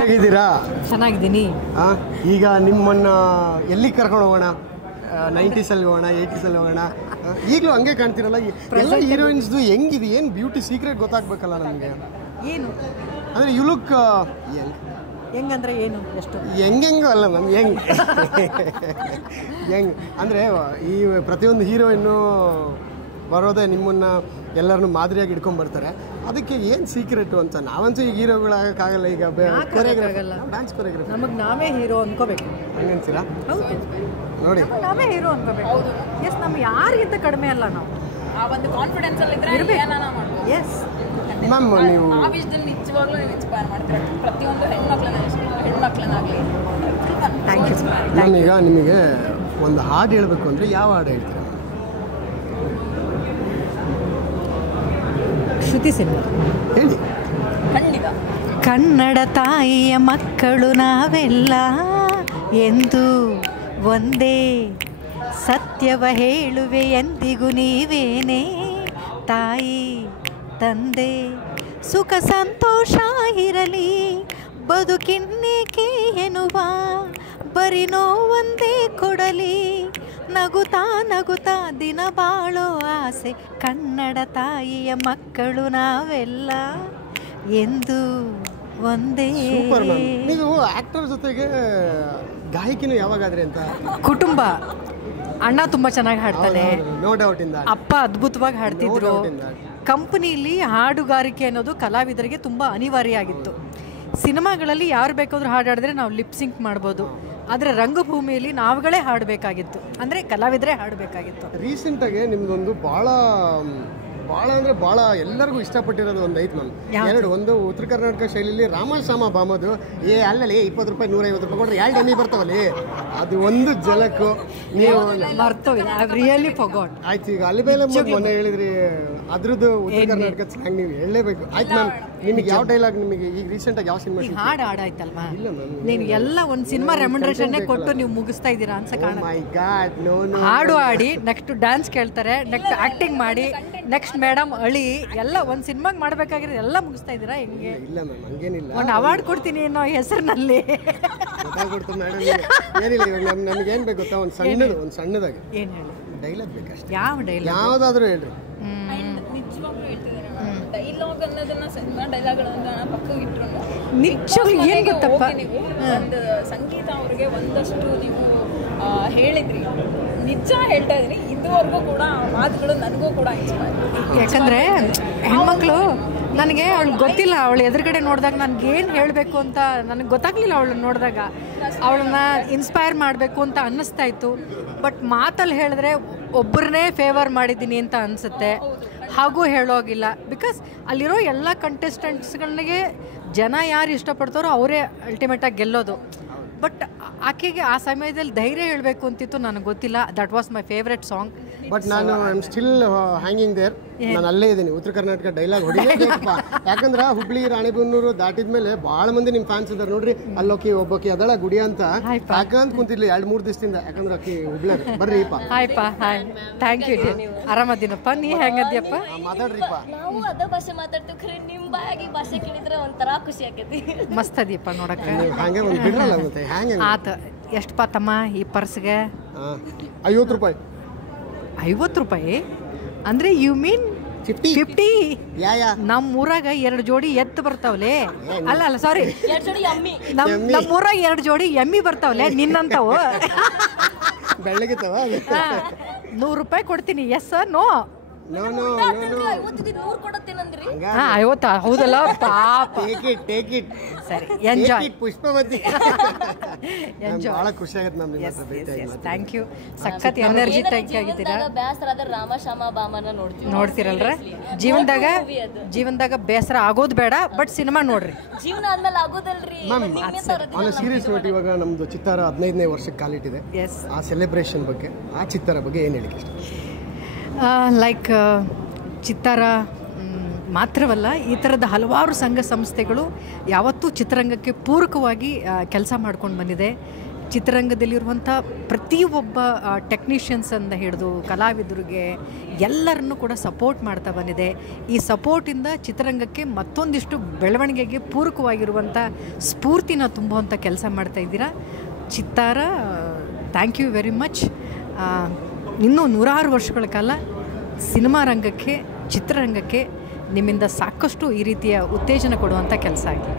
ಹೇಗಿದ್ದೀರಾ? ಚೆನ್ನಾಗಿದ್ದೀನಿ. ಈಗ ನಿಮ್ಮನ್ನ ಎಲ್ಲಿ ಕರ್ಕೊಂಡು ಹೋಗೋಣ? 90s ಹೋಗೋಣ, 80s ಹೋಗೋಣ? ಈಗಲೂ ಹಂಗೆ ಕಾಣ್ತಿರಲ್ಲ. ಎಲ್ಲ ಹೀರೋಯಿನ್ಸ್ದು ಹೆಂಗಿದೆ, ಏನು ಬ್ಯೂಟಿ ಸೀಕ್ರೆಟ್ ಗೊತ್ತಾಗ್ಬೇಕಲ್ಲ ನಮಗೆ. ಏನು ಅಂದರೆ ಯು ಲುಕ್ ಹೆಂಗಂದ್ರೆ ಏನು ಎಷ್ಟು ಹೆಂಗೆಂಗೋ ಅಲ್ಲ ಮ್ಯಾಮ್, ಹೆಂಗೆ ಅಂದರೆ ಈ ಪ್ರತಿಯೊಂದು ಹೀರೋಯಿನ್ನು ಬರೋದೇ ನಿಮ್ಮನ್ನು ಎಲ್ಲರನ್ನು ಮಾದರಿಯಾಗಿ ಇಟ್ಕೊಂಡ್ಬರ್ತಾರೆ. ಅದಕ್ಕೆ ಏನು ಸೀಕ್ರೆಟು ಅಂತ ನಾವಂತೂ ಈಗ ಹೀರೋಗಳಾಗಕ್ಕಾಗಲ್ಲ. ಈಗ ಡ್ಯಾನ್ಸ್ ಕೊರಿಯೋಗ್ರಫಿ ನಮಗೆ ನಾವೇ ಹೀರೋ ಅನ್ಕೋಬೇಕು. ಹಂಗನ್ಸಿರಾ? ಹೌದು, ನೋಡಿ ನಾವೇ ಹೀರೋ ಅನ್ಕೋಬೇಕು. ಎಸ್, ನಮ್ಗೆ ಯಾರಿಗಿಂತ ಕಡಿಮೆ ಅಲ್ಲ ನಾವು. ಆ ಒಂದು ಕಾನ್ಫಿಡೆನ್ಸ್ ಅಲ್ಲಿ ಇದ್ರೆ ಏನಾನ ಮಾಡ್ಬೋದು. ಎಸ್ ಮ್ಯಾಮ್, ನೀವು ಆ ವಿಷಯದಲ್ಲಿ ನಿಜವಾಗ್ಲೂ ನೀವು ಇನ್ಸ್ಪೈರ್ ಮಾಡ್ತೀರಾ ಪ್ರತಿಯೊಂದು ಹೆಣ್ಮಕ್ಳನ್ನಾಗಲಿ. Thank you. ಮ್ಯಾಮ್, ಈಗ ನಿಮಗೆ ಒಂದು ಹಾಡು ಹೇಳಬೇಕು ಅಂದರೆ ಯಾವ ಹಾಡು ಹೇಳ್ತೀರಾ? ಶ್ರುತಿ ಸಿನಿಮಾ ಹೇಳಿ. ಖಂಡಿತ. ಕನ್ನಡ ತಾಯಿಯ ಮಕ್ಕಳು ನಾವೆಲ್ಲ ಎಂದು ಒಂದೇ ಸತ್ಯವ ಹೇಳುವೆ ಎಂದಿಗೂ ನೀವೇನೇ ತಾಯಿ ತಂದೆ. ಸುಖ ಸಂತೋಷ ಇರಲಿ ಬದುಕಿನ್ನೇಕೆ ಎನ್ನುವ ಬರೀ ನೋವೊಂದೇ ಕೊಡಲಿ ನಗುತ್ತಾ ನಗುತ್ತಾ ದಿನ ಬಾಳೋ ಆಸೆ. ಕನ್ನಡ ತಾಯಿಯ ಮಕ್ಕಳು ನಾವೆಲ್ಲ ಎಂದು ಒಂದೇ. Super ma'am. ನೀವು ಆಕ್ಟರ್ ಜೊತೆಗೆ ಗಾಯಕಿನೂ ಯಾವಾಗಾದ್ರಿ ಅಂತ? ಕುಟುಂಬ. ಅಣ್ಣ ತುಂಬ ಚೆನ್ನಾಗಿ ಹಾಡ್ತಾನೆ, ನೋ ಡೌಟ್ ಇಂದ. ಅಪ್ಪ ಅದ್ಭುತವಾಗಿ ಹಾಡ್ತಿದ್ರು. ಕಂಪನಿಲಿ ಹಾಡುಗಾರಿಕೆ ಅನ್ನೋದು ಕಲಾವಿದರಿಗೆ ತುಂಬ ಅನಿವಾರ್ಯ ಆಗಿತ್ತು. ಸಿನಿಮಾಗಳಲ್ಲಿ ಯಾರು ಬೇಕಾದ್ರೂ ಹಾಡಾಡಿದ್ರೆ ನಾವು ಲಿಪ್ ಸಿಂಕ್ ಮಾಡ್ಬೋದು, ಆದರೆ ರಂಗಭೂಮಿಯಲ್ಲಿ ನಾವುಗಳೇ ಹಾಡಬೇಕಾಗಿತ್ತು, ಅಂದರೆ ಕಲಾವಿದರೇ ಹಾಡಬೇಕಾಗಿತ್ತು. ರೀಸೆಂಟಾಗಿ ನಿಮ್ದೊಂದು ಭಾಳ ಅಂದರೆ ಭಾಳ ಎಲ್ಲರಿಗೂ ಇಷ್ಟಪಟ್ಟಿರೋದು ಒಂದು ಐತೆ ಮ್ಯಾಮ್. ಒಂದು ಉತ್ತರ ಕರ್ನಾಟಕ ಶೈಲಿಯಲ್ಲಿ ರಾಮಶ್ಯಾಮ ಬಾಮದು ಅಲ್ಲಲ್ಲಿ 20 ರೂಪಾಯಿ 150 ರೂಪಾಯಿ ಕೊಟ್ಟರೆ 2 ಎಮ್ಮಿ ಬರ್ತಾವಲ್ಲಿ, ಅದು ಒಂದು ಜಲಕ್ಕೂ ನೀವು ಮರ್ತೋಗಿ. I really forgot. ಆಯ್ತು, ಈಗ ಅಲ್ಲಿ ಮೇಲೆ ಮೊನ್ನೆ ಹೇಳಿದ್ರಿ ಅದ್ರದ್ದು ಉತ್ತರ ಕರ್ನಾಟಕ ಸ್ಲ್ಯಾಂಗ್ ನೀವು ಹೇಳಲೇಬೇಕು. ಆಯ್ತು ಮ್ಯಾಮ್, ನಿಮಗೆ ಯಾವ ಡೈಲಾಗ್ ನಿಮಗೆ ಈಗ ರೀಸೆಂಟಾಗಿ ಯಾವ ಸಿನಿಮಾ ಹಾಡು ಹಾಡಾಯ್ತಲ್ವಾ? ಇಲ್ಲ ಮ್ಯಾಮ್, ನೀವು ಎಲ್ಲ ಒಂದು ಸಿನಿಮಾ ರೆಮ್ಯುನರೇಷನ್ನೇ ಕೊಟ್ಟು ನೀವು ಮುಗಿಸ್ತಾ ಇದ್ದೀರಾ ಅನ್ಸ ಕಾಣುತ್ತೆ. ಮೈ ಗಾಡ್, ನೋ ನೋ. ಹಾಡು ಹಾಡಿ ನೆಕ್ಸ್ಟ್ ಡ್ಯಾನ್ಸ್ ಕೇಳ್ತಾರೆ, ನೆಕ್ಸ್ಟ್ ಆಕ್ಟಿಂಗ್ ಮಾಡಿ, ನೆಕ್ಸ್ಟ್ ಮೇಡಮ್ ಅಳಿ, ಎಲ್ಲ ಒಂದು ಸಿನಿಮಾಗೆ ಮಾಡಬೇಕಾಗಿರೋದು ಎಲ್ಲ ಮುಗಿಸ್ತಾ ಇದ್ದೀರಾ ಹೆಂಗೆ? ಇಲ್ಲ ಮ್ಯಾಮ್, ಹಂಗೇನಿಲ್ಲ. ಒಂದು ಅವಾರ್ಡ್ ಕೊಡ್ತೀನಿ ಅನ್ನೋ ಹೆಸರಿನಲ್ಲಿ ಗೊತ್ತಾಗ್ಬಿಡ್ತು ಮೇಡಮ್. ಏನಿಲ್ಲ, ಇವಾಗ ನಮ್ಗೇನು ಬೇಕು ಗೊತ್ತಾ? ಒಂದು ಸಣ್ಣದಾಗಿ ಏನು ಹೇಳಿ? ಡೈಲಾಗ್ ಬೇಕಷ್ಟೇ. ಯಾವ ಡೈಲಾಗ್? ಯಾವುದಾದ್ರೂ ಹೇಳ್ರಿ. ನಿಜವಾಗ್ಲೂ ಹೇಳ್ತಿದ್ದಾರೆ ಡೈಲಾಗ್ ಅನ್ನೋದನ್ನ ಸಿನಿಮಾ ಡೈಲಾಗ್ಗಳನ್ನ ಪಕ್ಕಕ್ಕೆ ಇಟ್ರು ನಿಜವಾಗ್ಲೂ ಏನು ಗೊತ್ತಪ್ಪ, ನೀವು ಒಂದು ಸಂಗೀತ ಅವ್ರಿಗೆ ಒಂದಷ್ಟು ನೀವು ಹೇಳಿದ್ರಿ. ನಿಜ ಹೇಳ್ತಾ ಇದ್ದೀನಿ, ಇದುವರೆಗೂ ಕೂಡ ಮಾತುಗಳು ನನಗೂ ಕೂಡ ಇನ್ಸ್ಪೈರ್. ಯಾಕಂದರೆ ಹೆಣ್ಮಕ್ಳು ನನಗೆ ಅವಳು ಗೊತ್ತಿಲ್ಲ, ಅವಳು ಎದುರುಗಡೆ ನೋಡಿದಾಗ ನನಗೇನು ಹೇಳಬೇಕು ಅಂತ ನನಗೆ ಗೊತ್ತಾಗಲಿಲ್ಲ. ಅವಳನ್ನ ನೋಡಿದಾಗ ಅವಳನ್ನ ಇನ್ಸ್ಪೈರ್ ಮಾಡಬೇಕು ಅಂತ ಅನ್ನಿಸ್ತಾ ಇತ್ತು. ಬಟ್ ಮಾತಲ್ಲಿ ಹೇಳಿದ್ರೆ ಒಬ್ಬರನ್ನೇ ಫೇವರ್ ಮಾಡಿದ್ದೀನಿ ಅಂತ ಅನಿಸುತ್ತೆ, ಹಾಗೂ ಹೇಳೋಗಿಲ್ಲ. ಬಿಕಾಸ್ ಅಲ್ಲಿರೋ ಎಲ್ಲ ಕಂಟೆಸ್ಟೆಂಟ್ಸ್ಗಳಿಗೆ ಜನ ಯಾರು ಇಷ್ಟಪಡ್ತಾರೋ ಅವರೇ ಅಲ್ಟಿಮೇಟಾಗಿ ಗೆಲ್ಲೋದು. ಬಟ್ ಆಕೆಗೆ ಆ ಸಮಯದಲ್ಲಿ ಧೈರ್ಯ ಹೇಳಬೇಕು ಅಂತಿತ್ತು, ನನಗೆ ಗೊತ್ತಿಲ್ಲ. That was my favourite song. But ನಾನು I am still hanging there. ನಾನು ಅಲ್ಲೇ ಇದ್ದೀನಿ. ಉತ್ತರ ಕರ್ನಾಟಕ ಡೈಲಾಗ್ ಹೊಡಿಲೇಬೇಕಪ್ಪ. ಯಾಕಂದ್ರೆ ಹುಬ್ಳಿ ರಾಣಿಬೆನ್ನೂರು ದಾಟಿದ್ಮೇಲೆ ಭಾಳ ಮಂದಿ ನಿಮ್ಮ ಫ್ಯಾನ್ಸ್ ಇದ್ದಾರೆ ನೋಡ್ರಿ. ಅಲ್ಲೋಕಿ ಒಬ್ಬಕಿ ಅದಳ ಗುಡಿ ಅಂತ ಯಾಕಂತ ಕುಂತಿರ್ಲಿ 2-3 ದಿವಸದಿಂದ. ಯಾಕಂದ್ರೆ ಅಕ್ಕಿ ಹುಬ್ಳಿ ಬರ್ರಿಪ್ಪ. ಹಾಯ್ಪಾ, ಹಾಯ್, ಥ್ಯಾಂಕ್ ಯು. ಆರಾಮದಿನಪ್ಪ, ನೀ ಹೆಂಗದ್ಯಪ್ಪ? ಮಾತಾಡ್ರಿಪ್ಪ. ನಾವು ಅದ ಭಾಷೆ ಮಾತಾಡ್ತೀವಿ, ಖರೆ ನಿಮ್ಮ ಬಾಯಾಗಿ ಭಾಷೆ ಕೇಳಿದ್ರೆ ಒಂಥರ ಖುಷಿ ಆಕೈತಿ. ಮಸ್ತ್ ಅದೀಪ ನೋಡಕ್ಕೆ. ಹಾಗೆ ಒಂದು ಬಿಡ್ರಲ್ಲ ಮತ್ತೆ ಹ್ಯಾಂಗೆ ಆತ. ಎಷ್ಟಪ್ಪ ತಮ್ಮ ಈ ಪರ್ಸ್ಗೆ? 50 ರೂಪಾಯಿ. 50 ರೂಪಾಯಿ ಅಂದರೆ ಯು ಮೀನ್ 50? ನಮ್ಮ ಊರಾಗ 2 ಜೋಡಿ ಎತ್ತು ಬರ್ತಾವಲೆ. ಅಲ್ಲ ಸಾರಿ, ನಮ್ಮ ಊರಾಗ 2 ಜೋಡಿ ಎಮ್ಮಿ ಬರ್ತಾವಲೆ ನಿನ್ನಂತವು. ಬೆಳ್ಳಗಿತ್ತವ. 100 ರೂಪಾಯಿ ಕೊಡ್ತೀನಿ. S no? 50 ಹೌದಲ್ಲ? ಪಾಪ. ಸರಿ, ಎಂಜಾಯ್. ಪುಷ್ಪವತಿ. ಎಂಜಾಯ್. ಬಹಳ ಖುಷಿ ಆಗುತ್ತೆ ನಮ್ಗೆ. Thank you. ಸಖತ್ ಎನರ್ಜಿಟಿಕ್ ಆಗಿದ್ದೀರಾ. ನೋಡ್ತಿರಲ್ರ? ಜೀವನದಾಗ ಬೇಸರ ಆಗೋದು ಬೇಡ, ಬಟ್ ಸಿನಿಮಾ ನೋಡ್ರಿ. ಜೀವನ ಆದ್ಮೇಲೆ ಆಗೋದಲ್ರಿ. ಸೀರಿಯಸ್ ನೋಟ್, ಇವಾಗ ನಮ್ದು ಚಿತ್ತಾರ 15ನೇ ವರ್ಷಕ್ಕೆ ಕಾಲಿಟ್ಟಿದೆ. ಆ ಸೆಲೆಬ್ರೇಷನ್ ಬಗ್ಗೆ, ಆ ಚಿತ್ತಾರ ಬಗ್ಗೆ ಏನು ಹೇಳಿಕೆ ಇಷ್ಟ? ಲೈಕ್ ಚಿತ್ತಾರ ಮಾತ್ರವಲ್ಲ, ಈ ಥರದ ಹಲವಾರು ಸಂಘ ಸಂಸ್ಥೆಗಳು ಯಾವತ್ತೂ ಚಿತ್ರರಂಗಕ್ಕೆ ಪೂರಕವಾಗಿ ಕೆಲಸ ಮಾಡ್ಕೊಂಡು ಬಂದಿದೆ. ಚಿತ್ರರಂಗದಲ್ಲಿರುವಂಥ ಪ್ರತಿಯೊಬ್ಬ ಟೆಕ್ನಿಷಿಯನ್ಸನ್ನು ಹಿಡಿದು ಕಲಾವಿದರಿಗೆ ಎಲ್ಲರನ್ನೂ ಕೂಡ ಸಪೋರ್ಟ್ ಮಾಡ್ತಾ ಬಂದಿದೆ. ಈ ಸಪೋರ್ಟಿಂದ ಚಿತ್ರರಂಗಕ್ಕೆ ಮತ್ತೊಂದಿಷ್ಟು ಬೆಳವಣಿಗೆಗೆ ಪೂರಕವಾಗಿರುವಂಥ ಸ್ಫೂರ್ತಿನ ತುಂಬುವಂಥ ಕೆಲಸ ಮಾಡ್ತಾ ಇದ್ದೀರಾ. ಚಿತ್ತಾರ, ಥ್ಯಾಂಕ್ ಯು ವೆರಿ ಮಚ್. ಇನ್ನೂ 100 ವರ್ಷಗಳ ಕಾಲ ಸಿನಿಮಾ ರಂಗಕ್ಕೆ, ಚಿತ್ರರಂಗಕ್ಕೆ ನಿಮ್ಮಿಂದ ಸಾಕಷ್ಟು ಈ ರೀತಿಯ ಉತ್ತೇಜನ ಕೊಡುವಂಥ ಕೆಲಸ ಆಗಿದೆ.